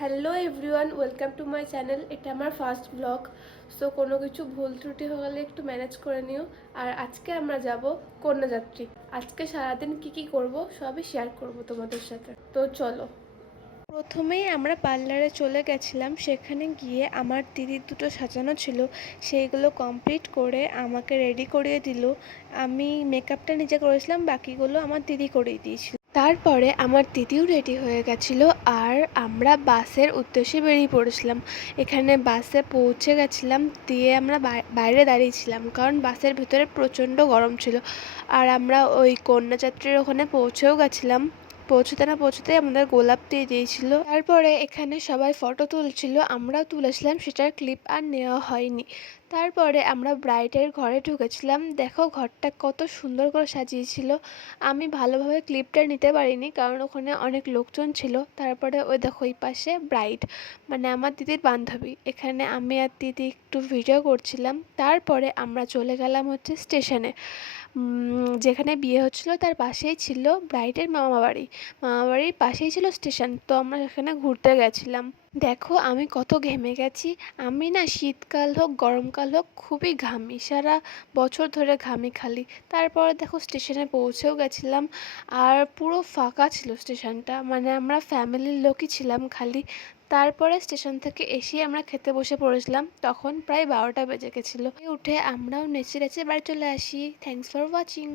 Hello everyone, welcome to my channel. এটা আমার first blog, so কোনো কিছু ভুল ত্রুটি হয়ে গেলে একটু ম্যানেজ করে নিও। আর আজকে আমরা যাব কন্যাযাত্রী। আজকে সারাদিন কি করব সবই শেয়ার করব তোমাদের সাথে, তো চলো। প্রথমেই আমরা পার্লারে চলে গেছিলাম। সেখানে গিয়ে আমার দিদির দুটো সাজানো ছিল, সেইগুলো কমপ্লিট করে আমাকে রেডি করিয়ে দিল। আমি মেকআপটা নিজে করেছিলাম, বাকিগুলো আমার দিদি করিয়ে দিয়েছিল। তারপরে আমার দিদিও রেডি হয়ে গেছিলো আর আমরা বাসের উদ্দেশ্যে বেরিয়ে পড়েছিলাম। এখানে বাসে পৌঁছে গেছিলাম, দিয়ে আমরা বাইরে দাঁড়িয়েছিলাম কারণ বাসের ভিতরে প্রচণ্ড গরম ছিল। আর আমরা ওই কন্যাযাত্রীর ওখানে পৌঁছেও গেছিলাম। পৌঁছতে না পৌঁছতেই আমাদের গোলাপ দিয়ে দিয়েছিল। তারপরে এখানে সবাই ফটো তুলছিল, আমরাও তুলেছিলাম, সেটার ক্লিপ আর নেওয়া হয়নি। তারপরে আমরা ব্রাইডের ঘরে ঢুকেছিলাম। দেখো ঘরটা কত সুন্দর করে সাজিয়েছিল। আমি ভালোভাবে ক্লিপটা নিতে পারিনি কারণ ওখানে অনেক লোকজন ছিল। তারপরে ওই দেখো এই পাশে ব্রাইড, মানে আমার দিদির বান্ধবী। এখানে আমি আর দিদি একটু ভিডিও করছিলাম। তারপরে আমরা চলে গেলাম হচ্ছে স্টেশনে। যেখানে বিয়ে হচ্ছিল তার পাশেই ছিল ব্রাইডের মামাবাড়ি। মামাবাড়ির পাশেই ছিল স্টেশন, তো আমরা সেখানে ঘুরতে গেছিলাম। দেখো আমি কত ঘেমে গেছি। আমি না শীতকাল হোক গরমকাল হোক খুবই ঘামি, সারা বছর ধরে ঘামি খালি। তারপরে দেখো স্টেশনে পৌঁছেও গেছিলাম আর পুরো ফাঁকা ছিল স্টেশনটা, মানে আমরা ফ্যামিলির লোকই ছিলাম খালি। তারপরে স্টেশন থেকে এসে আমরা খেতে বসে পড়েছিলাম, তখন প্রায় 12টা বেজে গেছিলো। উঠে আমরাও নেচে নেচে বাড়ি চলে আসি। Thanks for watching.